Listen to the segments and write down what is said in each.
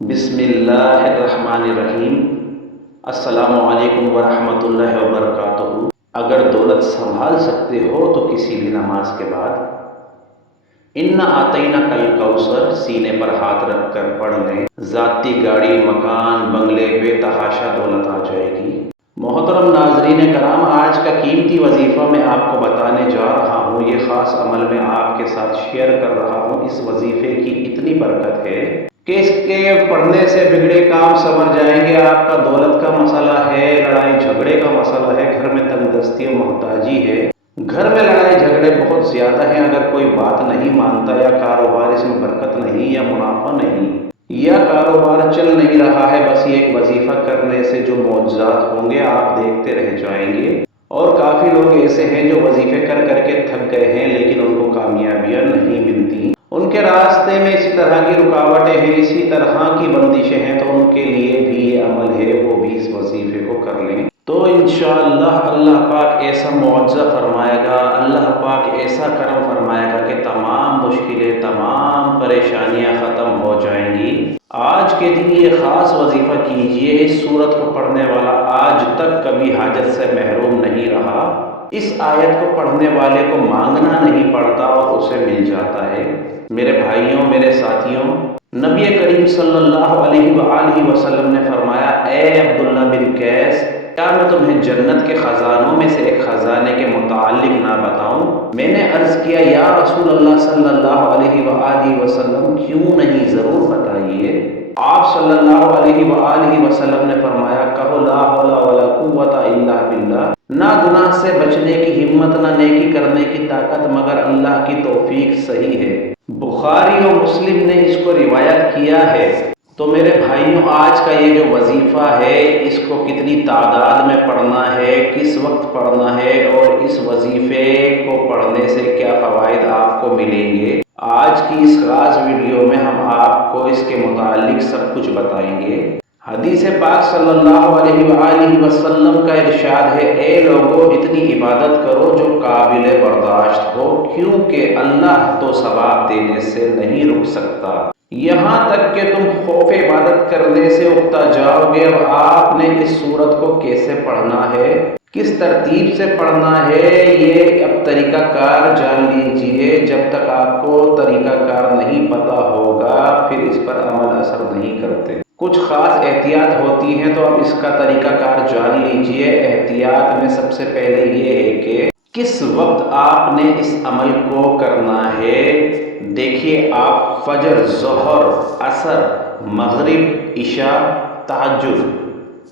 بسم اللہ الرحمن الرحیم۔ السلام علیکم ورحمۃ اللہ وبرکاتہ۔ اگر دولت سنبھال سکتے ہو تو کسی بھی نماز کے بعد انا آتینا کل کوثر سینے پر ہاتھ رکھ کر پڑھ لیں، ذاتی گاڑی، مکان، بنگلے، بے تحاشا دولت آ جائے گی۔ محترم ناظرین کرام، آج کا قیمتی وظیفہ میں آپ کو بتانے جا رہا ہوں، یہ خاص عمل میں آپ کے ساتھ شیئر کر رہا ہوں۔ اس وظیفے کی اتنی برکت ہے کہ اس کے پڑھنے سے بگڑے کام سنور جائیں گے۔ آپ کا دولت کا مسئلہ ہے، لڑائی جھگڑے کا مسئلہ ہے، گھر میں تنگ دستی و محتاجی ہے، گھر میں لڑائی جھگڑے بہت زیادہ ہیں، اگر کوئی بات نہیں مانتا یا کاروبار اس میں برکت نہیں یا منافع نہیں یا کاروبار چل نہیں رہا ہے، بس یہ ایک وظیفہ کرنے سے جو معجزات ہوں گے آپ دیکھتے رہ جائیں گے۔ اور کافی لوگ ایسے ہیں جو وظیفے کر کر کے تھک گئے ہیں لیکن ان کو کامیابیاں نہیں ملتی، ان کے راستے میں اسی طرح کی رکاوٹیں ہیں، اسی طرح کی بندشیں ہیں، تو ان کے لیے بھی یہ عمل ہے، وہ بھی اس وظیفے کو کر لیں تو انشاءاللہ اللہ پاک ایسا معجزہ فرمائے گا، اللہ پاک ایسا کرم فرمائے گا کہ تمام مشکلیں، تمام پریشانیاں ختم ہو جائیں گی۔ آج کے دن یہ خاص وظیفہ کیجئے، اس سورت کو پڑھنے والا آج تک کبھی حاجت سے محروم نہیں رہا، اس آیت کو پڑھنے والے کو مانگنا نہیں پڑتا اور اسے مل جاتا ہے۔ میرے بھائیوں، میرے ساتھیوں، نبی کریم صلی اللہ علیہ وآلہ وسلم نے فرمایا، اے عبداللہ بن قیس، کیا میں تمہیں جنت کے خزانوں میں سے ایک خزانے کے متعلق نہ بتاؤں؟ میں نے عرض کیا، یا رسول اللہ صلی اللہ علیہ وآلہ وسلم، کیوں نہیں، ضرور بتائیے۔ آپ صلی اللہ علیہ وآلہ وسلم نے فرمایا، کہو لا حول ولا قوت الا باللہ، نہ گناہ سے بچنے کی ہمت، نہ نیکی کرنے کی طاقت مگر اللہ کی توفیق صحیح ہے۔ بخاری و مسلم نے اس کو روایت کیا ہے۔ تو میرے بھائیوں، آج کا یہ جو وظیفہ ہے، اس کو کتنی تعداد میں پڑھنا ہے، کس وقت پڑھنا ہے، اور اس وظیفے کو پڑھنے سے کیا فوائد آپ کو ملیں گے، آج کی اس خاص ویڈیو میں ہم آپ کو اس کے متعلق سب کچھ بتائیں گے۔ حدیث پاک صلی اللہ علیہ وآلہ وسلم کا ارشاد ہے، اے لوگو، اتنی عبادت کرو جو قابل برداشت ہو، کیونکہ اللہ تو ثواب دینے سے نہیں رک سکتا، یہاں تک کہ تم خوف عبادت کرنے سے اکتا جاؤ گے۔ اب آپ نے اس سورت کو کیسے پڑھنا ہے، کس ترتیب سے پڑھنا ہے، یہ اب طریقہ کار جان لیجئے۔ جب تک آپ کو طریقہ کار نہیں پتا ہوگا پھر اس پر عمل اثر نہیں کرتے، کچھ خاص احتیاط ہوتی ہیں، تو اب اس کا طریقہ کار جان لیجئے۔ احتیاط میں سب سے پہلے یہ ہے کہ کس وقت آپ نے اس عمل کو کرنا ہے۔ دیکھیے، آپ فجر، ظہر، عصر، مغرب، عشاء، تہجد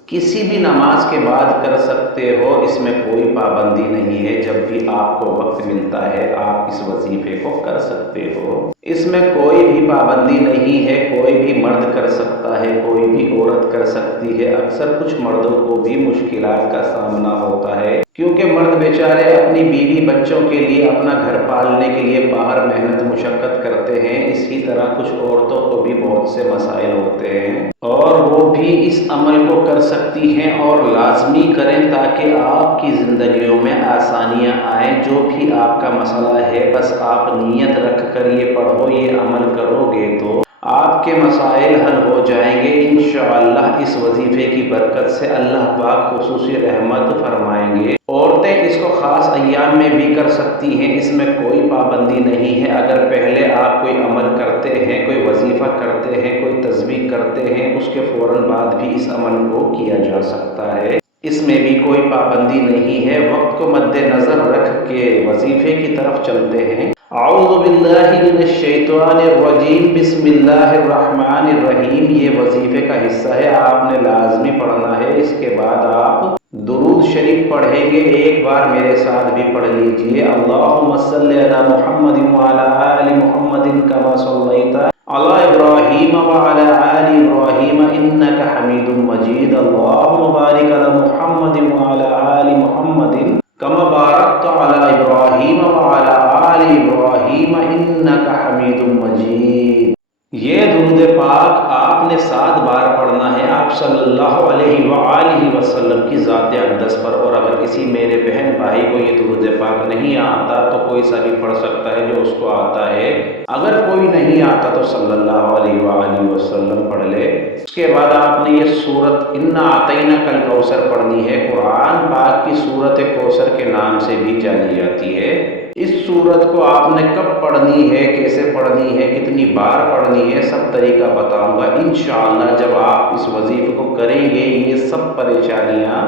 کسی بھی نماز کے بعد کر سکتے ہو، اس میں کوئی پابندی نہیں ہے، جب بھی آپ کو وقت ملتا ہے آپ اس وظیفے کو کر سکتے ہو، اس میں کوئی بھی پابندی نہیں ہے، کوئی بھی مرد کر سکتا ہے، کوئی بھی عورت کر سکتی ہے۔ اکثر کچھ مردوں کو بھی مشکلات کا سامنا ہوتا ہے، کیونکہ مرد بیچارے اپنی بیوی بچوں کے لیے، اپنا گھر پالنے کے لیے باہر محنت مشقت کرتے ہیں، اسی طرح کچھ عورتوں کو بھی بہت سے مسائل ہوتے ہیں اور وہ بھی اس عمل کو کر سکتی ہیں، اور لازمی کریں تاکہ آپ کی زندگیوں میں آسانیاں آئیں۔ جو بھی آپ کا مسئلہ ہے، بس آپ نیت رکھ کر یہ پڑھو، یہ عمل کرو گے تو آپ کے مسائل حل ہو جائیں گے انشاءاللہ۔ اس وظیفے کی برکت سے اللہ پاک خصوصی رحمت فرمائیں گے۔ عورتیں اس کو خاص ایام میں بھی کر سکتی ہیں، اس میں کوئی پابندی نہیں ہے۔ اگر پہلے آپ کوئی عمل کرتے ہیں، کوئی وظیفہ کرتے ہیں، کوئی تسبیح کرتے ہیں، اس کے فوراً بعد بھی اس عمل کو کیا جا سکتا ہے، اس میں بھی کوئی پابندی نہیں ہے۔ وقت کو مد نظر رکھ کے وظیفے کی طرف چلتے ہیں۔ اعوذ باللہ من الشیطان الرجیم، بسم اللہ الرحمن الرحیم، یہ وظیفے کا حصہ ہے، آپ نے لازمی پڑھنا ہے۔ اس کے بعد آپ درود شریف پڑھیں گے، ایک بار میرے ساتھ بھی پڑھ لیجئے، اللہم صلی علی محمد وعلی آل محمد کما صلیت علی ابراہیم وعلی آل ابراہیم انک حمید مجید، اللہم بارک علی محمد وعلی آل محمد کما بارکت علی ابراہیم وعلی آل ابراہیم انک حمید مجید۔ یہ درود پاک آپ نے 7 بار پڑھنا ہے، آپ صلی اللہ علیہ وآلہ وسلم کی ذات اقدس پر۔ اور اگر کسی میرے بہن بھائی کو یہ درود پاک نہیں آتا تو کوئی سا بھی پڑھ سکتا ہے جو اس کو آتا ہے، اگر کوئی نہیں آتا تو صلی اللہ علیہ وآلہ وسلم پڑھ لے۔ کے بعد آپ نے یہ سورت انا اعطیناک الکوثر پڑھنی ہے۔ قرآن پاک کی سورت کوثر کے نام سے بھی جانی جاتی ہے۔ اس سورت کو آپ نے کب پڑھنی ہے، کیسے پڑھنی ہے، کتنی بار پڑھنی ہے، سب طریقہ بتاؤں گا انشاءاللہ۔ جب آپ اس وظیفے کو کریں گے یہ سب پریشانیاں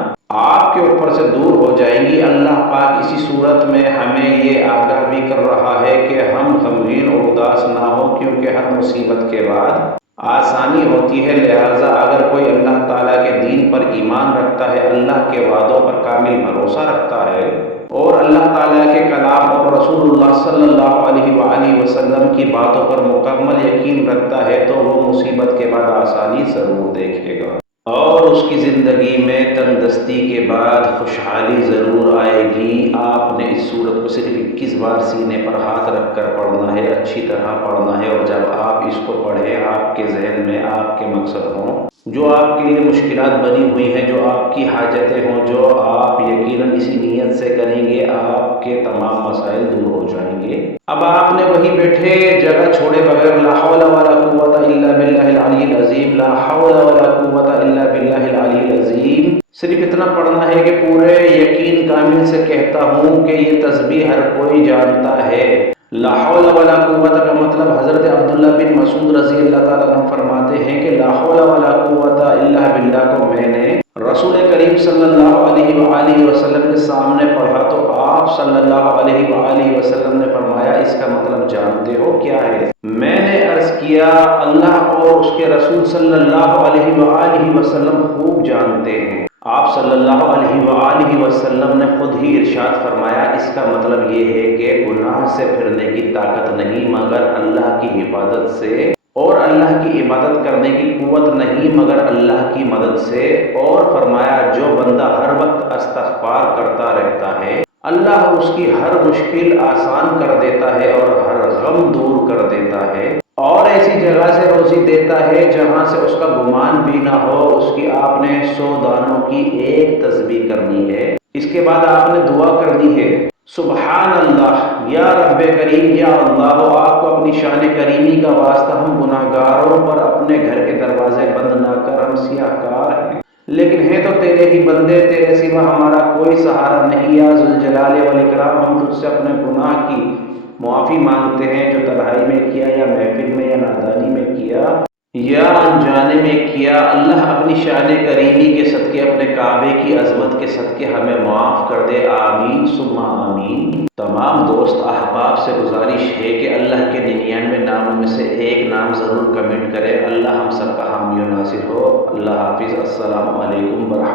آپ کے اوپر سے دور ہو جائیں گی۔ اللہ پاک اسی صورت میں ہمیں یہ آگاہ بھی کر رہا ہے کہ ہم غمگین اور اداس نہ ہو، کیونکہ ہر مصیبت کے بعد آسانی ہوتی ہے۔ لہٰذا اگر کوئی اللہ تعالیٰ کے دین پر ایمان رکھتا ہے، اللہ کے وعدوں پر کامل بھروسہ رکھتا ہے اور اللہ تعالیٰ کے کلام اور رسول اللہ صلی اللہ علیہ وآلہ وسلم کی باتوں پر مکمل یقین رکھتا ہے تو وہ مصیبت کے بعد آسانی ضرور دیکھے گا اور اس کی زندگی میں تندرستی کے بعد خوشحالی ضرور آئے گی۔ آپ نے اس صورت کو صرف 21 بار سینے پر ہاتھ رکھ کر پڑھنا ہے، اچھی طرح پڑھنا ہے، اور جب آپ اس کو پڑھیں آپ کے ذہن میں آپ کے مقصد ہوں، جو آپ کے لیے مشکلات بنی ہوئی ہیں، جو آپ کی حاجتیں ہوں، جو آپ یقیناً اسی نیت سے کریں گے آپ کے تمام مسائل دور ہو جائیں گے۔ اب آپ نے وہیں بیٹھے جگہ چھوڑے بغیر لا حول ولا قوت الا باللہ العلی العظیم، لا حول ولا قوت الا باللہ العلی العظیم، صرف اتنا پڑھنا ہے کہ پورے یقین کامل سے کہتا ہوں کہ یہ تسبیح ہر کوئی جانتا ہے۔ لا حول ولا قوت کا مطلب حضرت عبداللہ بن مسعود رضی اللہ تعالیٰ عنہ فرماتے ہیں کہ لا حول ولا قوت الا باللہ کو میں نے رسول کریم صلی اللہ علیہ وآلہ وسلم کے سامنے پڑھا تو آپ صلی اللہ علیہ وآلہ وسلم نے فرمایا اس کا مطلب جانتے ہو کیا ہے؟ میں نے عرض کیا اللہ اور اس کے رسول صلی اللہ علیہ وآلہ وسلم خوب جانتے ہیں۔ آپ صلی اللہ علیہ وآلہ وسلم نے خود ہی ارشاد فرمایا اس کا مطلب یہ ہے کہ گناہ سے پھرنے کی طاقت نہیں مگر اللہ کی عبادت سے، اور اللہ کی عبادت کرنے کی قوت نہیں مگر اللہ کی مدد سے، اور فرمایا جو بندہ ہر وقت استغفار کرتا رہتا ہے اللہ اس کی ہر مشکل آسان کر دیتا ہے اور ہر غم دور کر دیتا ہے، اور ایسی جگہ سے روزی دیتا ہے جہاں سے اس کا گمان بھی نہ ہو۔ اس کی آپ نے 100 دانوں کی ایک تسبیح کرنی ہے۔ اس کے بعد آپ نے دعا کرنی ہے سبحان اللہ یا رب کریم یا اللہ، آپ کو اپنی شان کریمی کا واسطہ ہم گناہ گاروں پر اپنے گھر کے دروازے بند نہ کر، ہم سیاہ کار ہیں لیکن ہیں تو تیرے ہی بندے، تیرے سوا ہمارا کوئی سہارا نہیں، یا ذوالجلال والاکرام ہم تجھ سے اپنے گناہ کی معافی مانگتے ہیں جو تنہائی میں کیا یا محفل میں یا نادانی میں کیا یا انجانے میں کیا۔ اللہ اپنی شان کریمی کے صدقے، اپنے کعبے کی عظمت کے صدقے ہمیں معاف کر دے، آمین ثم آمین۔ تمام دوست احباب سے گزارش ہے کہ اللہ کے 99 ناموں میں سے ایک نام ضرور کمنٹ کرے۔ اللہ ہم سب کا حامی و ناصر ہو۔ اللہ حافظ، السلام علیکم ورحمۃ اللہ۔